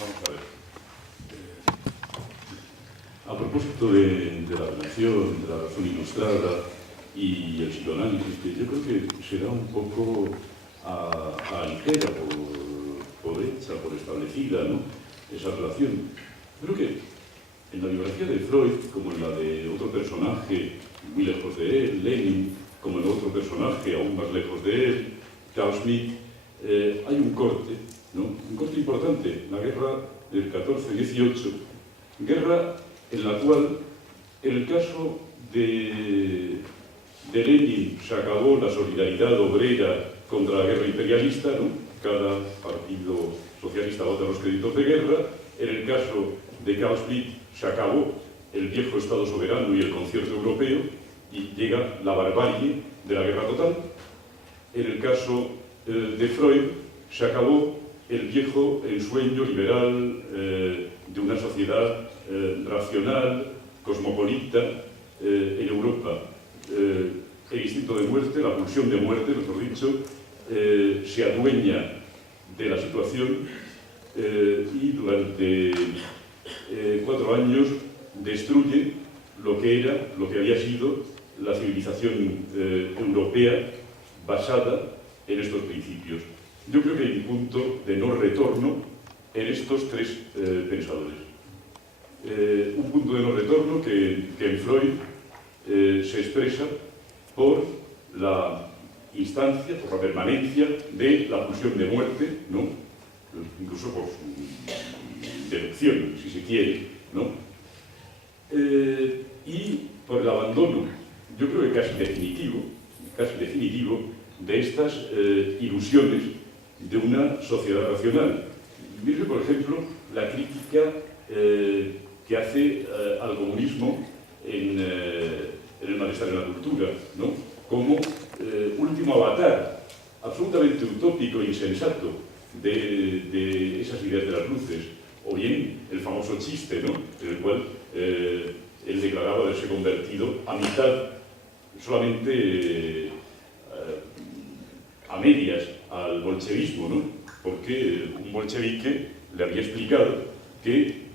Vamos a ver. A propósito de la relación, de la razón ilustrada y el psicoanálisis, que yo creo que se da un poco a ligera, por hecha, por establecida, ¿no?, esa relación. Creo que en la biografía de Freud, como en la de otro personaje muy lejos de él, Lenin, como en otro personaje aún más lejos de él, Carl Schmitt, hay un corte, ¿no?, un corte importante, la guerra del 14-18, guerra en la cual, en el caso de Lenin, se acabó la solidaridad obrera contra la guerra imperialista, ¿no?, cada partido socialista vota los créditos de guerra. En el caso de Carl Schmitt, se acabó el viejo Estado soberano y el concierto europeo y llega la barbarie de la guerra total. En el caso de Freud, se acabó el viejo ensueño liberal de una sociedad racional, cosmopolita en Europa. El instinto de muerte, la pulsión de muerte, mejor dicho, se adueña de la situación y durante 4 años destruye lo que era, lo que había sido la civilización europea basada en estos principios. Yo creo que hay un punto de no retorno en estos 3 pensadores. Un punto de no retorno que en Freud se expresa por la instancia, por la permanencia de la pulsión de muerte, ¿no?, incluso por su deducción, si se quiere, ¿no?, y por el abandono, yo creo que casi definitivo, de estas ilusiones de una sociedad racional. Mire, por ejemplo, la crítica que hace al comunismo en el malestar en la cultura, ¿no?, como último avatar absolutamente utópico e insensato de esas ideas de las luces, o bien el famoso chiste, ¿no?, en el cual él declaraba haberse convertido a mitad, solamente a medias, al bolchevismo, ¿no?, porque un bolchevique le había explicado que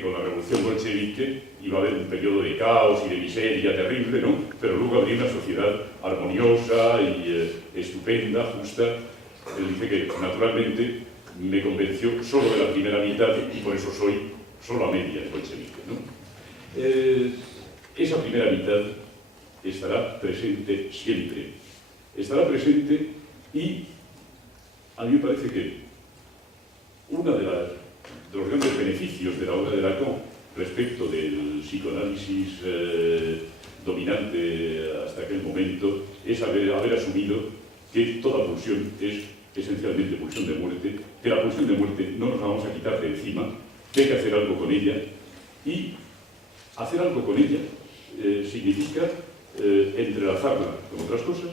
con la revolución bolchevique iba a haber un periodo de caos y de miseria terrible, ¿no?, pero luego habría una sociedad armoniosa y estupenda, justa. Él dice que naturalmente me convenció solo de la primera mitad y por eso soy solo a medias bolchevique, ¿no? Esa primera mitad estará presente siempre. Estará presente y a mí me parece que uno de los grandes beneficios de la obra de Lacan respecto del psicoanálisis dominante hasta aquel momento es haber asumido que toda pulsión es esencialmente pulsión de muerte, que la pulsión de muerte no nos la vamos a quitar de encima, que hay que hacer algo con ella, y hacer algo con ella significa entrelazarla con otras cosas,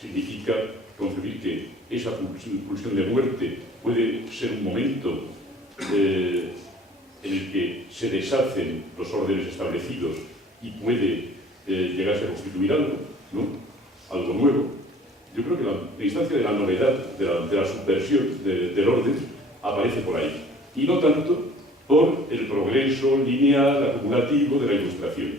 significa concebir que esa pulsión de muerte puede ser un momento en el que se deshacen los órdenes establecidos y puede llegarse a constituir algo, ¿no?, algo nuevo. Yo creo que la instancia de la novedad, de la subversión del orden, aparece por ahí, y no tanto por el progreso lineal, acumulativo de la Ilustración,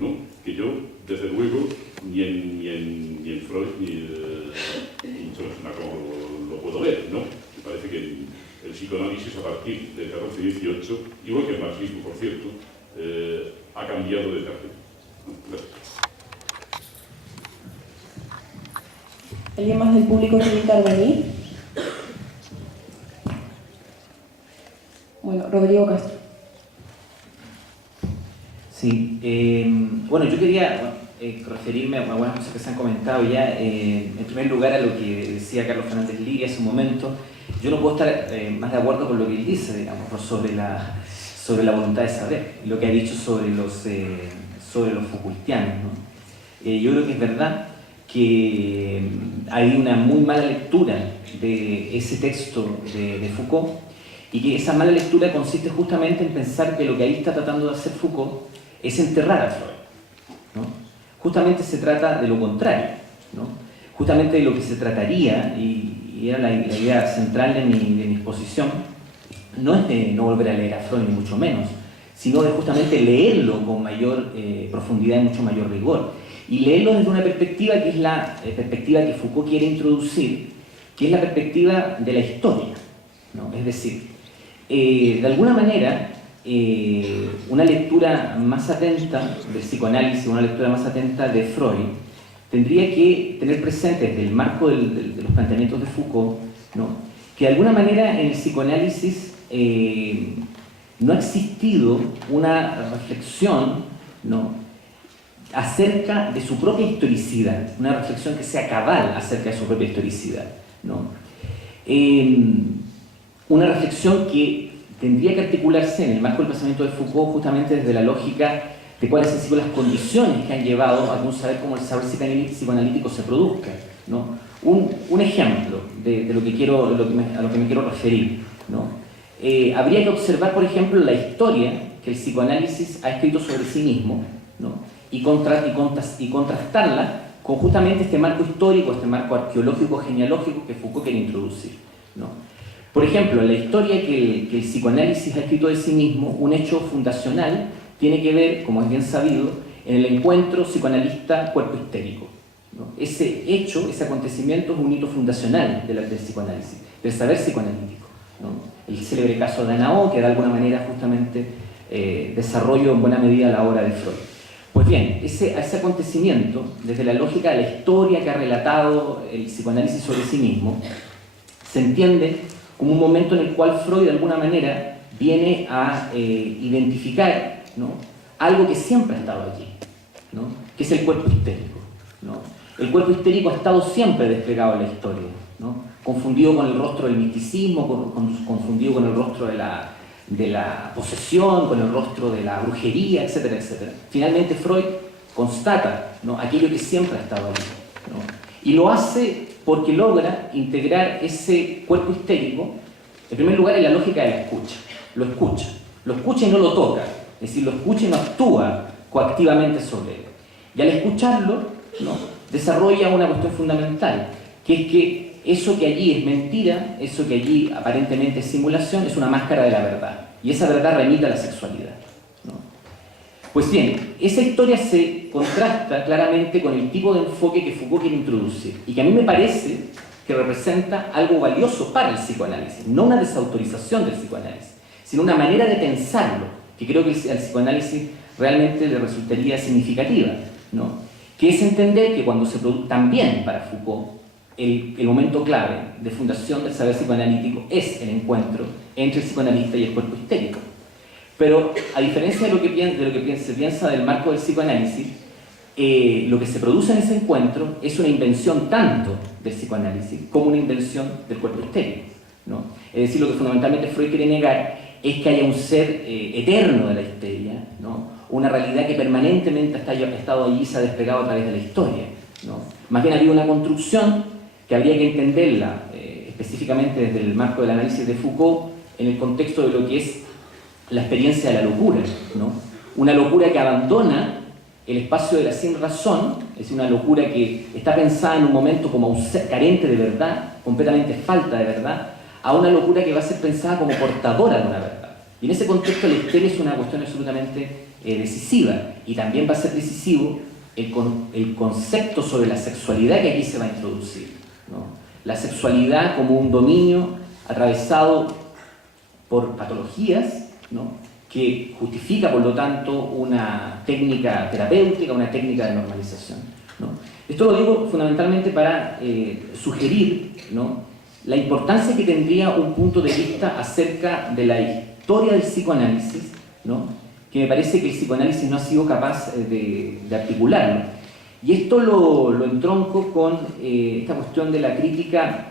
¿no?, que yo, desde luego, ni en Freud ni en Lacan lo puedo ver, ¿no? Me parece que el psicoanálisis a partir del 14-18, igual que el marxismo, por cierto, ha cambiado de terreno. Gracias. ¿Alguien más del público quiere intervenir? Bueno, Rodrigo Castro. Sí, bueno, yo quería referirme a algunas cosas que se han comentado ya. En primer lugar, a lo que decía Carlos Fernández Liri hace un momento. Yo no puedo estar más de acuerdo con lo que él dice, digamos, sobre la voluntad de saber, y lo que ha dicho sobre los Foucaultianos, ¿no? Yo creo que es verdad que hay una muy mala lectura de ese texto de Foucault, y que esa mala lectura consiste justamente en pensar que lo que ahí está tratando de hacer Foucault es enterrar a Freud, ¿no? Justamente se trata de lo contrario, ¿no? Justamente de lo que se trataría, y era la idea central de mi exposición, no es de no volver a leer a Freud, ni mucho menos, sino de justamente leerlo con mayor profundidad y mucho mayor rigor. Y leerlo desde una perspectiva que es la perspectiva que Foucault quiere introducir, que es la perspectiva de la historia, ¿no? Es decir, de alguna manera, una lectura más atenta del psicoanálisis, una lectura más atenta de Freud, tendría que tener presente desde el marco de los planteamientos de Foucault, ¿no? Que de alguna manera en el psicoanálisis no ha existido una reflexión, ¿no?, acerca de su propia historicidad, una reflexión que sea cabal acerca de su propia historicidad, ¿no? Una reflexión que tendría que articularse en el marco del pensamiento de Foucault justamente desde la lógica de cuáles han sido las condiciones que han llevado a algún saber cómo el saber psicoanalítico se produzca, ¿no? Un ejemplo de lo que quiero, a lo que me quiero referir, ¿no? Habría que observar, por ejemplo, la historia que el psicoanálisis ha escrito sobre sí mismo, ¿no?, y contrastarla con justamente este marco histórico, este marco arqueológico, genealógico que Foucault quiere introducir, ¿no? Por ejemplo, en la historia que el psicoanálisis ha escrito de sí mismo, un hecho fundacional tiene que ver, como es bien sabido, en el encuentro psicoanalista-cuerpo histérico, ¿no? Ese hecho, ese acontecimiento es un hito fundacional del psicoanálisis, del saber psicoanalítico, ¿no? El célebre caso de Danaó, que de alguna manera justamente desarrolló en buena medida la obra de Freud. Pues bien, ese acontecimiento, desde la lógica de la historia que ha relatado el psicoanálisis sobre sí mismo, se entiende como un momento en el cual Freud de alguna manera viene a identificar, ¿no?, algo que siempre ha estado allí, ¿no?, que es el cuerpo histérico, ¿no? El cuerpo histérico ha estado siempre desplegado en la historia, ¿no?, confundido con el rostro del misticismo, confundido con el rostro de la posesión, con el rostro de la brujería, etcétera, etcétera. Finalmente Freud constata, ¿no?, aquello que siempre ha estado allí, ¿no?, y lo hace porque logra integrar ese cuerpo histérico, en primer lugar, en la lógica de la escucha. Lo escucha y no lo toca, es decir, lo escucha y no actúa coactivamente sobre él. Y al escucharlo, ¿no?, desarrolla una cuestión fundamental, que es que eso que allí es mentira, eso que allí aparentemente es simulación, es una máscara de la verdad. Y esa verdad remite a la sexualidad, ¿no? Pues bien, esa historia se contrasta claramente con el tipo de enfoque que Foucault quiere introducir y que a mí me parece que representa algo valioso para el psicoanálisis, no una desautorización del psicoanálisis, sino una manera de pensarlo, que creo que al psicoanálisis realmente le resultaría significativa, ¿no?, que es entender que cuando se produce, también para Foucault, el momento clave de fundación del saber psicoanalítico es el encuentro entre el psicoanalista y el cuerpo histérico. Pero a diferencia de lo que se piensa del marco del psicoanálisis, lo que se produce en ese encuentro es una invención tanto del psicoanálisis como una invención del cuerpo histérico, ¿no? Es decir, lo que fundamentalmente Freud quiere negar es que haya un ser eterno de la histeria, ¿no?, una realidad que permanentemente ha estado allí y se ha desplegado a través de la historia, ¿no? Más bien ha habido una construcción que habría que entenderla específicamente desde el marco del análisis de Foucault en el contexto de lo que es la experiencia de la locura, ¿no? Una locura que abandona el espacio de la sin razón, es decir, una locura que está pensada en un momento como carente de verdad, completamente falta de verdad, a una locura que va a ser pensada como portadora de una verdad. Y en ese contexto la histeria es una cuestión absolutamente decisiva, y también va a ser decisivo el concepto sobre la sexualidad que aquí se va a introducir, ¿no? La sexualidad como un dominio atravesado por patologías, ¿no?, que justifica, por lo tanto, una técnica terapéutica, una técnica de normalización, ¿no? Esto lo digo fundamentalmente para sugerir, ¿no?, la importancia que tendría un punto de vista acerca de la historia del psicoanálisis, ¿no?, que me parece que el psicoanálisis no ha sido capaz de articularlo. Y esto lo entronco con esta cuestión de la crítica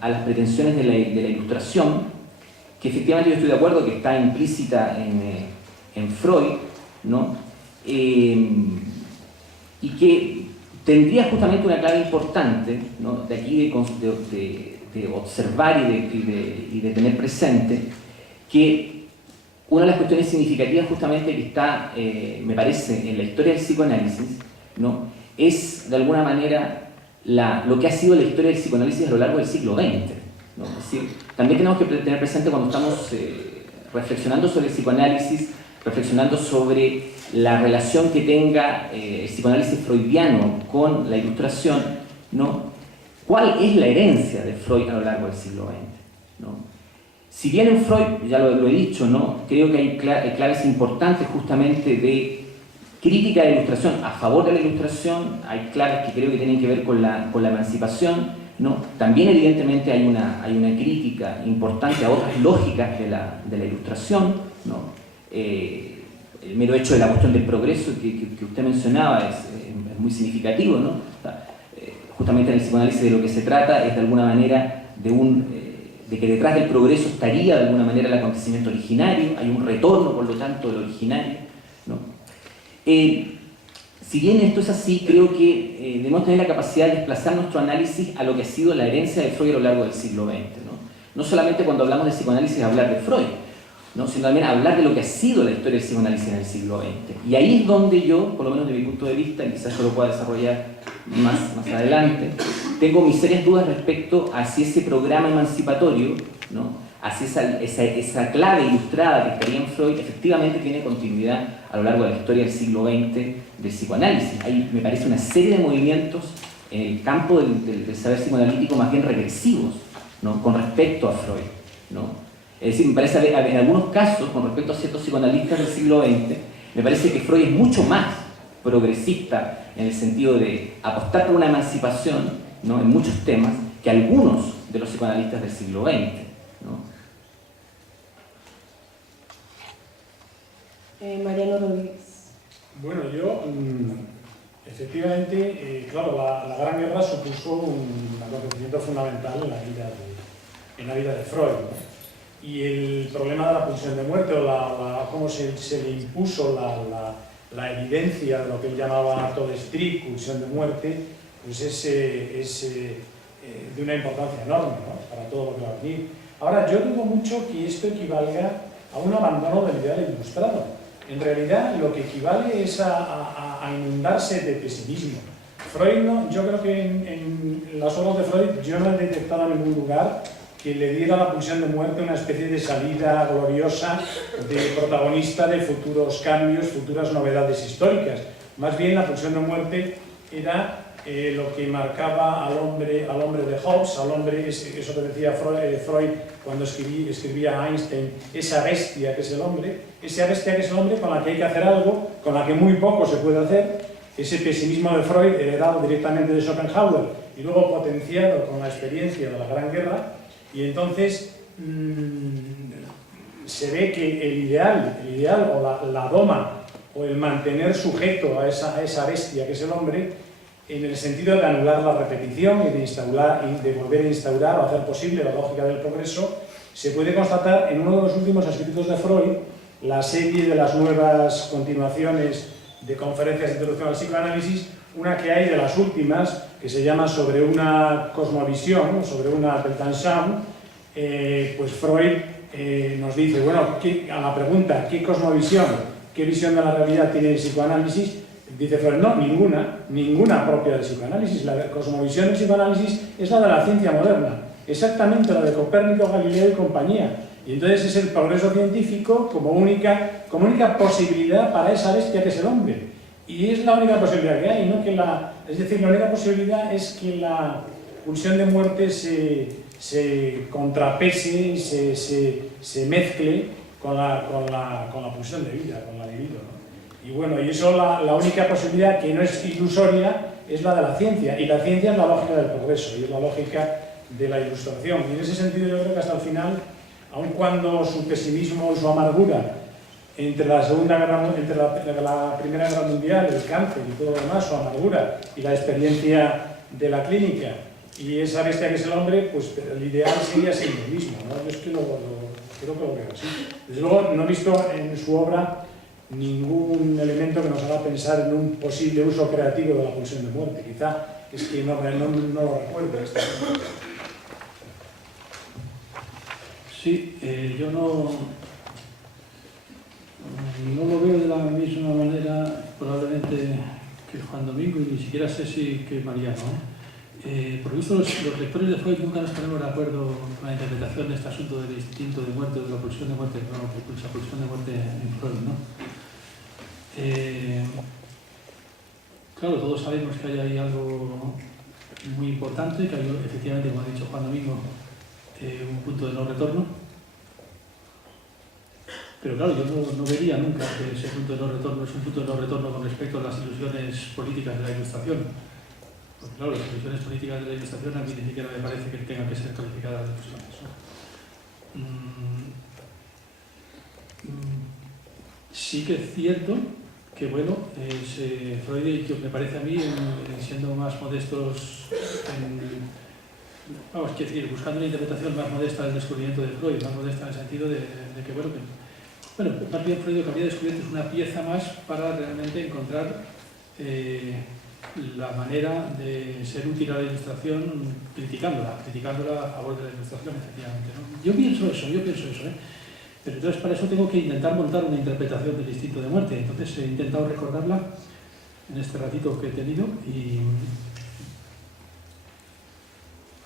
a las pretensiones de la ilustración, que efectivamente yo estoy de acuerdo que está implícita en Freud, ¿no?, y que tendría justamente una clave importante, ¿no?, de aquí de observar y de tener presente que una de las cuestiones significativas justamente que está, me parece, en la historia del psicoanálisis, ¿no?, es de alguna manera lo que ha sido la historia del psicoanálisis a lo largo del siglo XX, ¿no? Es decir, también tenemos que tener presente cuando estamos reflexionando sobre el psicoanálisis, reflexionando sobre la relación que tenga el psicoanálisis freudiano con la Ilustración, ¿no? ¿Cuál es la herencia de Freud a lo largo del siglo XX? ¿No? Si bien en Freud, ya lo he dicho, ¿no? Creo que hay claves importantes justamente de crítica de la Ilustración, a favor de la Ilustración, hay claves que creo que tienen que ver con la emancipación, ¿no? También evidentemente hay una crítica importante a otras lógicas de la Ilustración, ¿no? El mero hecho de la cuestión del progreso que usted mencionaba es muy significativo, ¿no? Justamente en el psicoanálisis de lo que se trata es de alguna manera de que detrás del progreso estaría de alguna manera el acontecimiento originario, hay un retorno por lo tanto del originario, ¿no? Si bien esto es así, creo que debemos tener la capacidad de desplazar nuestro análisis a lo que ha sido la herencia de Freud a lo largo del siglo XX, ¿no? No solamente cuando hablamos de psicoanálisis hablar de Freud, ¿no? Sino también hablar de lo que ha sido la historia del psicoanálisis en el siglo XX. Y ahí es donde yo, por lo menos de mi punto de vista, y quizás yo lo pueda desarrollar más adelante, tengo mis serias dudas respecto a si ese programa emancipatorio, ¿no? Hacia esa clave ilustrada que estaría en Freud, efectivamente tiene continuidad a lo largo de la historia del siglo XX del psicoanálisis. Hay, me parece, una serie de movimientos en el campo del saber psicoanalítico más bien regresivos, ¿no? Con respecto a Freud, ¿no? Es decir, me parece, en algunos casos, con respecto a ciertos psicoanalistas del siglo XX, me parece que Freud es mucho más progresista en el sentido de apostar por una emancipación, ¿no? En muchos temas, que algunos de los psicoanalistas del siglo XX, ¿no? Mariano Rodríguez. Bueno, yo, efectivamente, claro, la Gran Guerra supuso un acontecimiento fundamental en la vida de Freud, ¿no? Y el problema de la pulsión de muerte, o cómo se le impuso la evidencia de lo que él llamaba Todestrik, pulsión de muerte, pues es de una importancia enorme, ¿no? Para todo lo que va a venir. Ahora, yo dudo mucho que esto equivalga a un abandono del ideal ilustrado. En realidad, lo que equivale es a inundarse de pesimismo. Freud, no, yo creo que en las obras de Freud yo no he detectado en ningún lugar que le diera a la pulsión de muerte una especie de salida gloriosa de protagonista de futuros cambios, futuras novedades históricas. Más bien, la pulsión de muerte era lo que marcaba al hombre de Hobbes, al hombre, eso que decía Freud cuando escribía a Einstein, esa bestia que es el hombre, esa bestia que es el hombre con la que hay que hacer algo, con la que muy poco se puede hacer, ese pesimismo de Freud heredado directamente de Schopenhauer y luego potenciado con la experiencia de la Gran Guerra. Y entonces se ve que el ideal o la doma o el mantener sujeto a esa bestia que es el hombre, en el sentido de anular la repetición y de volver a instaurar o hacer posible la lógica del progreso, se puede constatar en uno de los últimos escritos de Freud, la serie de las nuevas continuaciones de conferencias de introducción al psicoanálisis, una que hay de las últimas, que se llama Sobre una cosmovisión, sobre una Weltanschauung, pues Freud nos dice, bueno, a la pregunta, ¿qué cosmovisión, qué visión de la realidad tiene el psicoanálisis? Dice Freud, no, ninguna propia del psicoanálisis. La cosmovisión del psicoanálisis es la de la ciencia moderna, exactamente la de Copérnico, Galileo y compañía. Y entonces es el progreso científico como única posibilidad para esa bestia que es el hombre. Y es la única posibilidad que hay, ¿no? Es decir, la única posibilidad es que la pulsión de muerte se contrapese y se mezcle con la pulsión de vida, con la libido, ¿no? Y bueno, y eso la única posibilidad que no es ilusoria es la de la ciencia. Y la ciencia es la lógica del progreso y es la lógica de la ilustración. Y en ese sentido yo creo que hasta el final, aun cuando su pesimismo y su amargura entre la Primera Guerra Mundial, el cáncer y todo lo demás, su amargura y la experiencia de la clínica y esa bestia que es el hombre, pues el ideal sería siempre el mismo, ¿no? Yo es que creo que lo veo así. Desde luego no he visto en su obra ningún elemento que nos haga pensar en un posible uso creativo de la pulsión de muerte. Quizá es que no lo recuerdo. Sí, yo no lo veo de la misma manera probablemente que Juan Domingo y ni siquiera sé si que Mariano, Por lo visto, los lectores de Freud nunca nos ponemos de acuerdo con la interpretación de este asunto del instinto de muerte, de la pulsión de muerte, no, la pulsión de muerte en Freud, ¿no? Claro, todos sabemos que hay ahí algo muy importante, que hay efectivamente, como ha dicho Juan Domingo, un punto de no retorno. Pero claro, yo no vería nunca que ese punto de no retorno es un punto de no retorno con respecto a las ilusiones políticas de la Ilustración. Porque claro, las ilusiones políticas de la Ilustración a mí ni siquiera me parece que tengan que ser calificadas de ilusiones, ¿no? Sí que es cierto que, bueno, Freud, que me parece a mí, siendo más modestos, vamos, quiero decir, buscando una interpretación más modesta del descubrimiento de Freud, más modesta en el sentido de que, bueno, más bien Freud lo que habría descubierto es una pieza más para realmente encontrar la manera de ser útil a la Ilustración criticándola a favor de la Ilustración, efectivamente, ¿no? Yo pienso eso, ¿eh? Pero entonces para eso tengo que intentar montar una interpretación del instinto de muerte. Entonces he intentado recordarla en este ratito que he tenido y...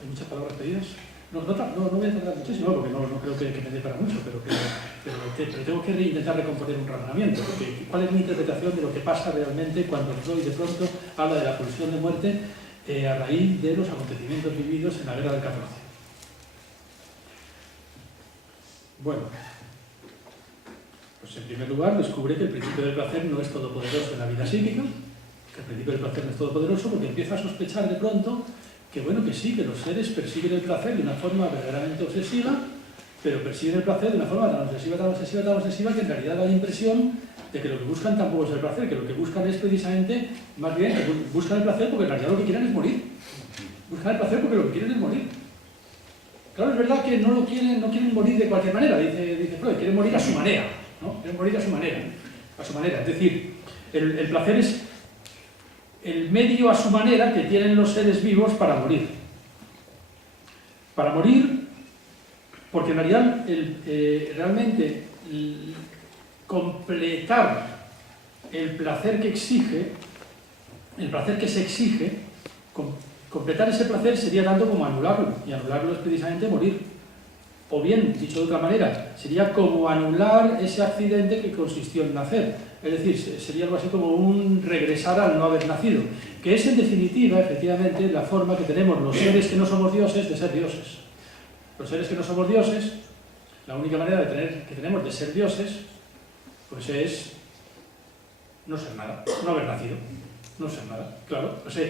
¿Hay muchas palabras pedidas? No voy a tardar muchísimo porque no creo que me dé para mucho, pero tengo que intentar recomponer un razonamiento, porque ¿cuál es mi interpretación de lo que pasa realmente cuando Freud de pronto habla de la pulsión de muerte a raíz de los acontecimientos vividos en la guerra del 14? Bueno, pues en primer lugar descubre que el principio del placer no es todopoderoso en la vida psíquica, que el principio del placer no es todopoderoso porque empieza a sospechar de pronto que bueno, que sí, que los seres persiguen el placer de una forma verdaderamente obsesiva, pero persiguen el placer de una forma tan obsesiva que en realidad da la impresión de que lo que buscan tampoco es el placer, que lo que buscan es precisamente, más bien, que buscan el placer porque en realidad lo que quieren es morir. Buscan el placer porque lo que quieren es morir. Claro, es verdad que no quieren morir de cualquier manera, dice Freud, quieren morir a su manera, ¿no? Quieren morir a su manera. Es decir, el placer es el medio a su manera que tienen los seres vivos para morir. Para morir, porque en realidad realmente completar el placer que exige, el placer que se exige, completar ese placer sería tanto como anularlo, y anularlo es precisamente morir. O bien, dicho de otra manera, sería como anular ese accidente que consistió en nacer. Es decir, sería algo así como un regresar al no haber nacido, que es en definitiva, efectivamente, la forma que tenemos los seres que no somos dioses de ser dioses. Los seres que no somos dioses, la única manera que tenemos de ser dioses, pues es no ser nada, no haber nacido, no ser nada, claro. O sea,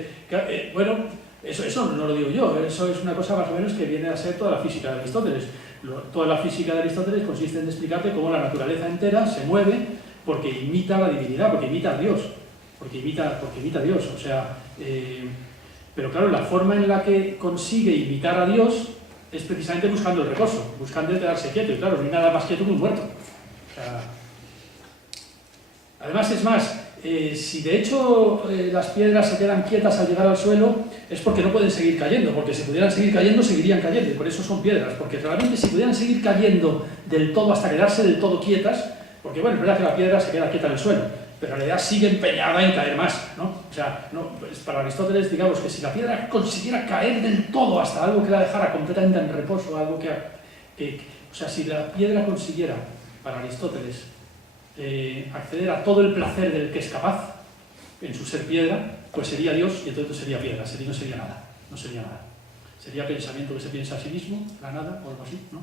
bueno, eso no lo digo yo, eso es una cosa más o menos que viene a ser toda la física de Aristóteles. Toda la física de Aristóteles consiste en explicarte cómo la naturaleza entera se mueve porque imita la divinidad, porque imita a Dios, porque imita a Dios, o sea, pero claro, la forma en la que consigue imitar a Dios es precisamente buscando el reposo, buscando el quedarse quieto, y claro, no hay nada más quieto que un muerto. O sea, además, es más, si de hecho las piedras se quedan quietas al llegar al suelo, es porque no pueden seguir cayendo, porque si pudieran seguir cayendo, seguirían cayendo, y por eso son piedras, porque realmente si pudieran seguir cayendo del todo hasta quedarse del todo quietas, porque bueno, es verdad que la piedra se queda quieta en el suelo, pero en realidad sigue empeñada en caer más, ¿no? O sea, pues para Aristóteles, digamos que si la piedra consiguiera caer del todo hasta algo que la dejara completamente en reposo, algo o sea, si la piedra consiguiera, para Aristóteles, acceder a todo el placer del que es capaz, en su ser piedra, pues sería Dios y entonces sería piedra, no sería nada, no sería nada. Sería pensamiento que se piensa a sí mismo, la nada, o algo así, ¿no?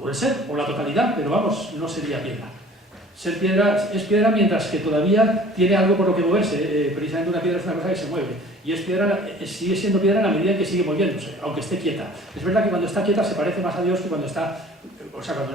O el ser, o la totalidad, pero vamos, no sería piedra. Ser piedra es piedra mientras que todavía tiene algo por lo que moverse. Precisamente una piedra es una cosa que se mueve. Y es piedra, sigue siendo piedra en la medida en que sigue moviéndose, aunque esté quieta. Es verdad que cuando está quieta se parece más a Dios que cuando está... O sea, cuando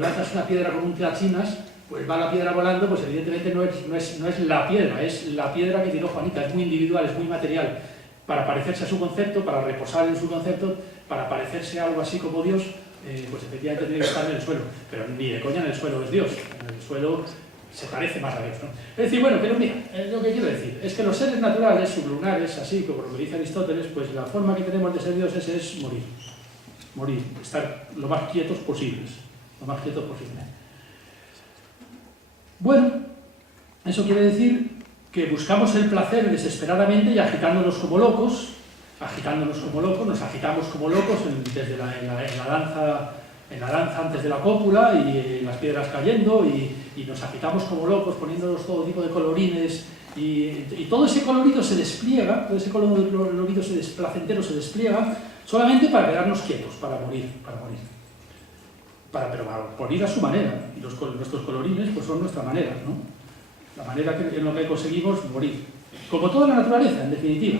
lanzas una piedra con un tirachinas, pues va la piedra volando, pues evidentemente no es la piedra, es la piedra que tiró Juanita. Es muy individual, es muy material. Para parecerse a su concepto, para reposar en su concepto, para parecerse a algo así como Dios, pues efectivamente tiene que estar en el suelo, pero ni de coña en el suelo es Dios, en el suelo se parece más a Dios, ¿no? Es decir, bueno, pero mira, lo que quiero decir es que los seres naturales, sublunares, así como lo dice Aristóteles, pues la forma que tenemos de ser dioses es morir, estar lo más quietos posibles, Bueno, eso quiere decir que buscamos el placer desesperadamente y agitándonos como locos, nos agitamos como locos desde en la danza antes de la cópula y las piedras cayendo y nos agitamos como locos poniéndonos todo tipo de colorines y todo ese colorido se despliega, todo ese colorido placentero se despliega solamente para quedarnos quietos, para morir. Pero para morir a su manera, y nuestros colorines pues son nuestra manera, ¿no? La manera en la que conseguimos morir. Como toda la naturaleza, en definitiva.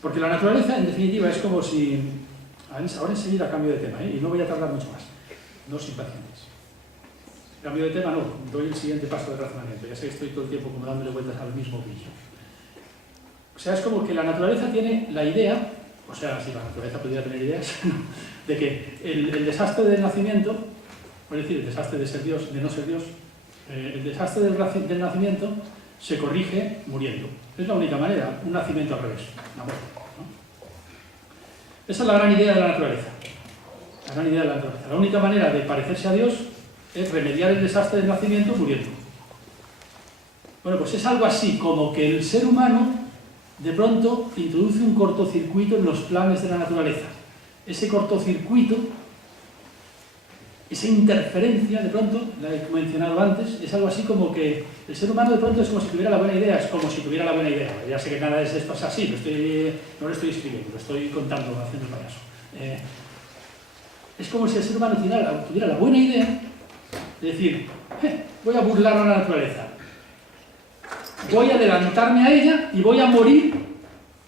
Porque la naturaleza, en definitiva, es como si... Ahora enseguida cambio de tema, y no voy a tardar mucho más. No os impacientes. Cambio de tema, no. Doy el siguiente paso de razonamiento. Ya sé que estoy todo el tiempo como dándole vueltas al mismo brillo. O sea, es como que la naturaleza tiene la idea, o sea, si la naturaleza pudiera tener ideas, de que el desastre del nacimiento, es decir, el desastre de ser Dios, de no ser Dios, el desastre del nacimiento se corrige muriendo. Es la única manera, un nacimiento al revés, una muerte, ¿no? Esa es la gran idea de la naturaleza. La gran idea de la naturaleza. La única manera de parecerse a Dios es remediar el desastre del nacimiento muriendo. Bueno, pues es algo así como que el ser humano de pronto introduce un cortocircuito en los planes de la naturaleza. Ese cortocircuito, esa interferencia, de pronto, la he mencionado antes, es algo así como que el ser humano de pronto es como si tuviera la buena idea, es como si tuviera la buena idea. Ya sé que nada de esto es así, no lo estoy escribiendo, lo estoy contando, haciendo el payaso. Es como si el ser humano tuviera la buena idea de decir, voy a burlar a la naturaleza, voy a adelantarme a ella y voy a morir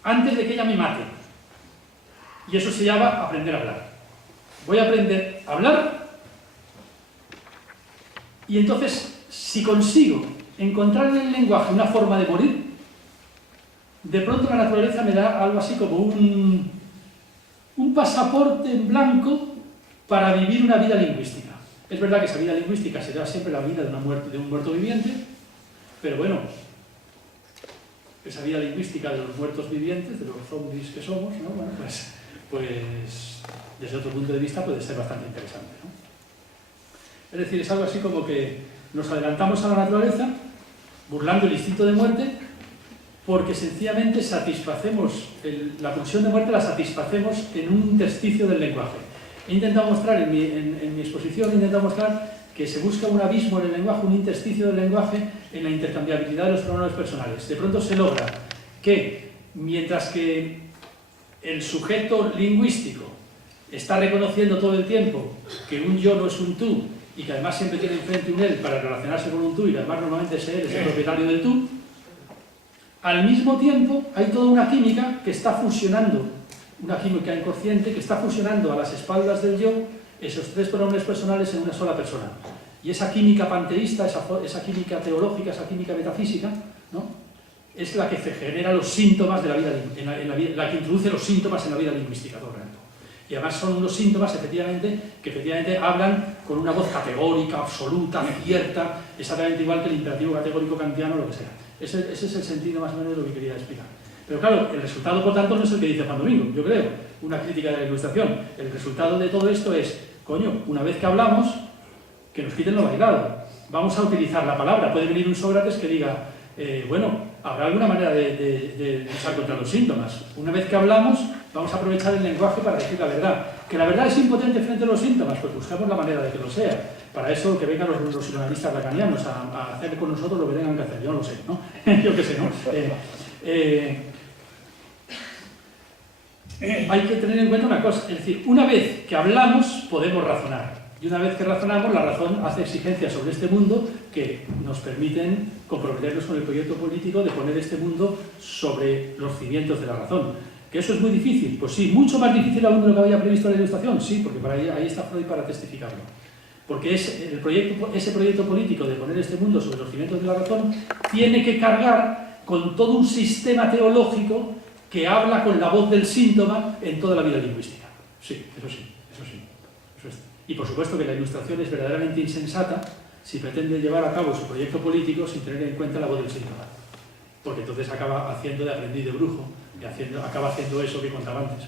antes de que ella me mate. Y eso se llama aprender a hablar. Voy a aprender a hablar y entonces, si consigo encontrar en el lenguaje una forma de morir, de pronto la naturaleza me da algo así como un pasaporte en blanco para vivir una vida lingüística. Es verdad que esa vida lingüística será siempre la vida de un muerto viviente, pero bueno, esa vida lingüística de los muertos vivientes, de los zombies que somos, ¿no? Bueno, pues desde otro punto de vista puede ser bastante interesante, ¿no? Es decir, es algo así como que nos adelantamos a la naturaleza, burlando el instinto de muerte, porque sencillamente satisfacemos, la pulsión de muerte la satisfacemos en un intersticio del lenguaje. He intentado mostrar en mi exposición, que se busca un abismo en el lenguaje, un intersticio del lenguaje en la intercambiabilidad de los pronombres personales. De pronto se logra que, mientras que el sujeto lingüístico está reconociendo todo el tiempo que un yo no es un tú, y que además siempre tiene enfrente un él para relacionarse con un tú, y además normalmente ese él es el propietario del tú, al mismo tiempo hay toda una química que está fusionando, una química inconsciente que está fusionando a las espaldas del yo esos tres pronombres personales en una sola persona. Y esa química panteísta, esa química teológica, esa química metafísica, ¿no?, es la que genera los síntomas de la vida, la que introduce los síntomas en la vida lingüística todo el rato. Y además son unos síntomas que efectivamente hablan con una voz categórica, absoluta, cierta, exactamente igual que el imperativo categórico kantiano o lo que sea. Ese es el sentido más o menos de lo que quería explicar. Pero claro, el resultado, por tanto, no es el que dice Juan Domingo, yo creo, una crítica de la Ilustración. El resultado de todo esto es, coño, una vez que hablamos, que nos quiten lo bailado. Vamos a utilizar la palabra. Puede venir un Sócrates que diga, bueno, habrá alguna manera de luchar contra los síntomas. Una vez que hablamos, vamos a aprovechar el lenguaje para decir la verdad. ¿Que la verdad es impotente frente a los síntomas? Pues buscamos la manera de que lo sea. Para eso que vengan los psicoanalistas lacanianos a hacer con nosotros lo que tengan que hacer. Yo no lo sé, ¿no? Yo qué sé, ¿no? Hay que tener en cuenta una cosa. Es decir, una vez que hablamos, podemos razonar. Y una vez que razonamos, la razón hace exigencias sobre este mundo que nos permiten comprometernos con el proyecto político de poner este mundo sobre los cimientos de la razón. ¿Que eso es muy difícil? Pues sí, mucho más difícil aún de lo que había previsto la Ilustración, sí, porque para ahí está Freud para testificarlo. Porque ese proyecto político de poner este mundo sobre los cimientos de la razón tiene que cargar con todo un sistema teológico que habla con la voz del síntoma en toda la vida lingüística. Sí, eso sí, eso sí. Eso es. Y por supuesto que la Ilustración es verdaderamente insensata si pretende llevar a cabo su proyecto político sin tener en cuenta la voz del síntoma. Porque entonces acaba haciendo de aprendiz de brujo, y acaba haciendo eso que contaba antes,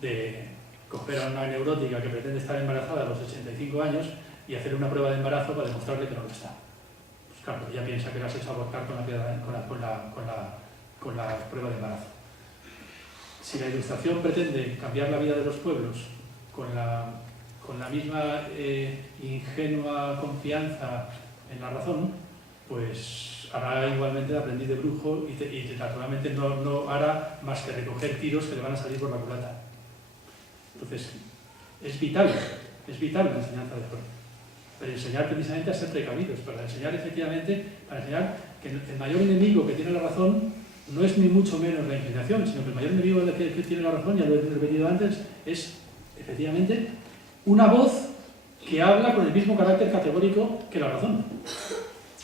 de coger a una neurótica que pretende estar embarazada a los 85 años y hacer una prueba de embarazo para demostrarle que no lo está. claro, ella piensa que la has hecho abortar con la prueba de embarazo. Si la Ilustración pretende cambiar la vida de los pueblos con la misma ingenua confianza en la razón, pues hará igualmente de aprendiz de brujo y naturalmente no hará más que recoger tiros que le van a salir por la culata. Entonces, es vital la enseñanza de Freud. Para enseñar precisamente a ser precavidos, para enseñar efectivamente, para enseñar que el mayor enemigo que tiene la razón no es ni mucho menos la inclinación, sino que el mayor enemigo que tiene la razón, ya lo he repetido antes, es efectivamente una voz que habla con el mismo carácter categórico que la razón.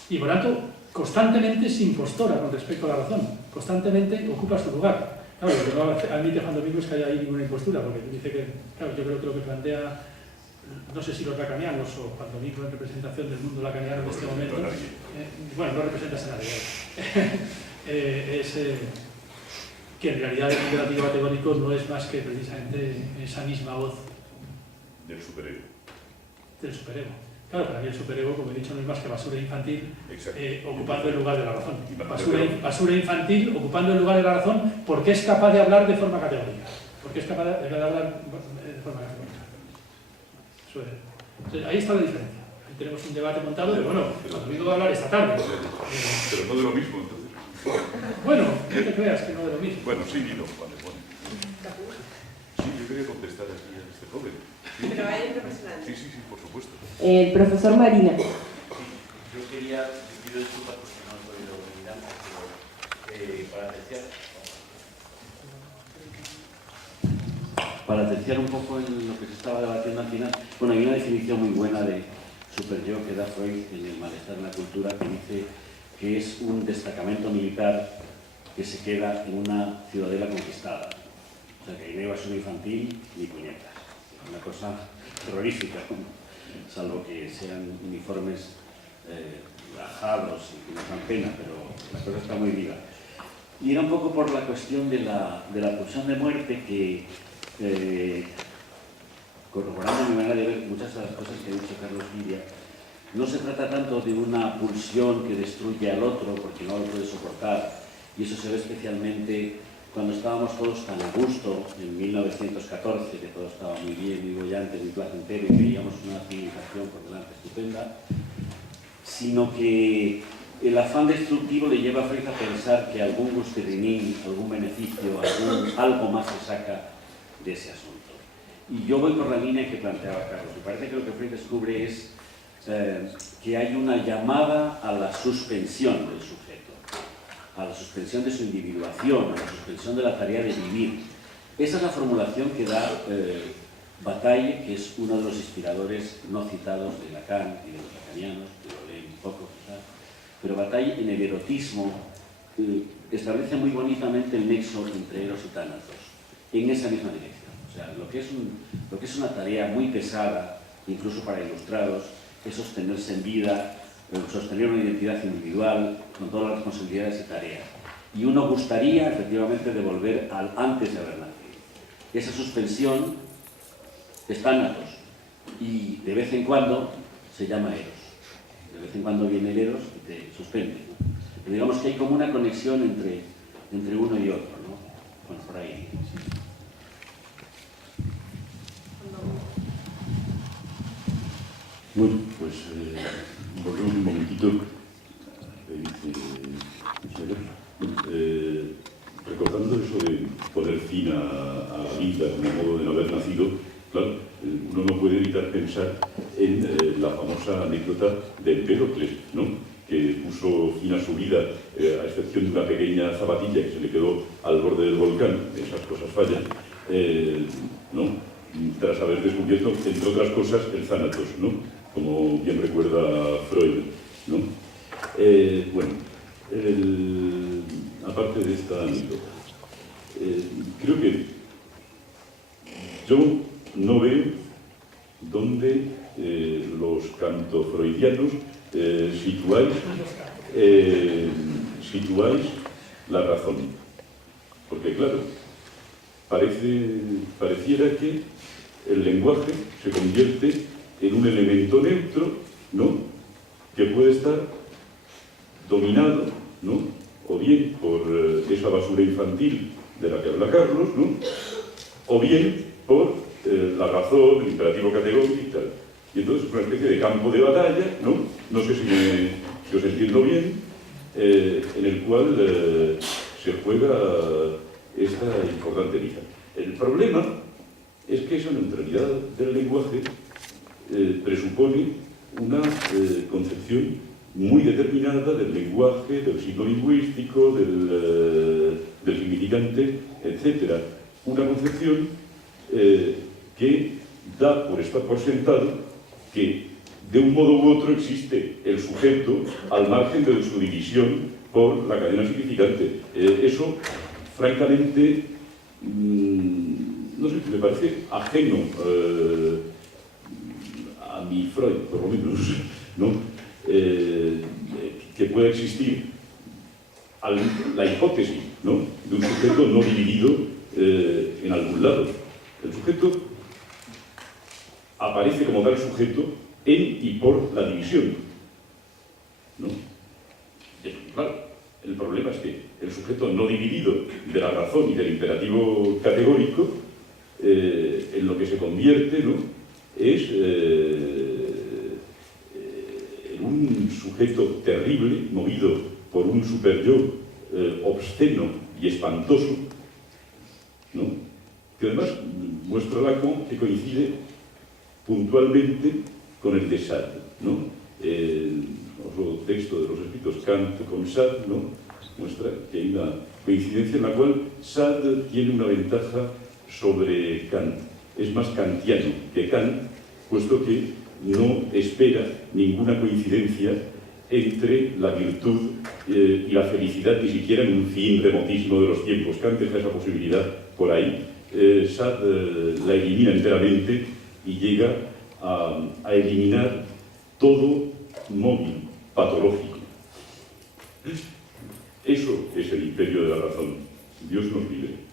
Y por tanto, constantemente se impostora con respecto a la razón, constantemente ocupa su lugar. Claro, lo que no admite Juan Domingo es que haya ahí ninguna impostura, porque dice que, claro, yo creo que lo que plantea, no sé si los lacanianos o Juan Domingo en representación del mundo lacaniano en este momento, bueno, no representas a nadie, es que en realidad el imperativo categórico no es más que precisamente esa misma voz del superego. Del superego. Claro, para mí el superego, como he dicho, no es más que basura infantil ocupando el lugar de la razón. Basura infantil ocupando el lugar de la razón porque es capaz de hablar de forma categórica. Porque es capaz de hablar de forma categórica. Entonces, ahí está la diferencia. Ahí tenemos un debate montado de, bueno, cuando vengo a hablar esta tarde. Pero no de lo mismo, entonces. Bueno, no te creas que no de lo mismo. Bueno, sí y no, vale, bueno. Sí, yo quería contestar aquí a este joven. ¿Sí? Pero hay otro personaje. Sí, por supuesto. El profesor Marina. Yo quería, pido disculpas porque no he podido venir antes, pero para terciar un poco en lo que se estaba debatiendo al final, bueno, hay una definición muy buena de superyo que da Freud en El malestar en la cultura, que dice que es un destacamento militar que se queda en una ciudadela conquistada. O sea, que ahí no hay basura infantil ni puñetas. Una cosa terrorífica, salvo que sean uniformes rajados y que nos dan pena, pero la cosa está muy viva. Y era un poco por la cuestión de la pulsión de muerte que, corroborando mi manera de ver muchas de las cosas que ha dicho Carlos Liria, no se trata tanto de una pulsión que destruye al otro porque no lo puede soportar, y eso se ve especialmente cuando estábamos todos tan a gusto en 1914, que todo estaba muy bien, muy bollante, muy placentero y veíamos una civilización por delante estupenda, sino que el afán destructivo le lleva a Freud a pensar que algún gusterrinín, algún beneficio, algo más se saca de ese asunto. Y yo voy por la línea que planteaba Carlos. Me parece que lo que Freud descubre es que hay una llamada a la suspensión del sujeto, a la suspensión de su individuación, a la suspensión de la tarea de vivir. Esa es la formulación que da Bataille, que es uno de los inspiradores no citados de Lacan y de los lacanianos, que lo leen un poco quizás, pero Bataille en el erotismo establece muy bonitamente el nexo entre Eros y Tánatos, en esa misma dirección. O sea, lo que es una tarea muy pesada, incluso para ilustrados, es sostenerse en vida, sostener una identidad individual con todas las responsabilidades y tareas. Y uno gustaría, efectivamente, de volver al antes de haber nacido. Esa suspensión es Tánatos y de vez en cuando se llama Eros. De vez en cuando viene el Eros y te suspende, ¿no? Pero digamos que hay como una conexión entre uno y otro, ¿no? Bueno, por ahí. Bueno, pues volvemos un momentito. Recordando eso de poner fin a la vida como modo de no haber nacido, claro, uno no puede evitar pensar en la famosa anécdota de Empédocles, ¿no? Que puso fin a su vida, a excepción de una pequeña zapatilla que se le quedó al borde del volcán, esas cosas fallan, ¿no? Tras haber descubierto, entre otras cosas, el Thanatos, ¿no? Como bien recuerda Freud, ¿no? Bueno, aparte de esta anécdota, creo que yo no veo dónde los cantofreudianos situáis la razón. Porque claro, pareciera que el lenguaje se convierte en un elemento neutro, ¿no? Que puede estar dominado, ¿no?, o bien por esa basura infantil de la que habla Carlos, ¿no?, o bien por la razón, el imperativo categórico y tal. Y entonces es una especie de campo de batalla, no sé si os entiendo bien, en el cual se juega esta importante liga. El problema es que esa neutralidad del lenguaje presupone una concepción muy determinada del lenguaje, del signo lingüístico, del significante, etc. Una concepción que da por sentado que de un modo u otro existe el sujeto al margen de su división por la cadena significante. Eso, francamente, no sé, me parece ajeno a mi Freud, por lo menos, ¿no? Que pueda existir la hipótesis, ¿no?, de un sujeto no dividido en algún lado. El sujeto aparece como tal sujeto en y por la división, ¿no? Claro, el problema es que el sujeto no dividido de la razón y del imperativo categórico, en lo que se convierte, ¿no?, es en un sujeto terrible, movido por un superyo obsceno y espantoso, ¿no?, que además muestra Lacan que coincide puntualmente con el de Sade, ¿no? El otro texto de los escritos Kant con Sade, ¿no?, muestra que hay una coincidencia en la cual Sade tiene una ventaja sobre Kant. Es más kantiano que Kant, puesto que no espera ninguna coincidencia entre la virtud y la felicidad, ni siquiera en un fin remotísimo de los tiempos. Kant deja esa posibilidad por ahí. Sade la elimina enteramente y llega a eliminar todo móvil patológico. Eso es el imperio de la razón. Dios nos libre.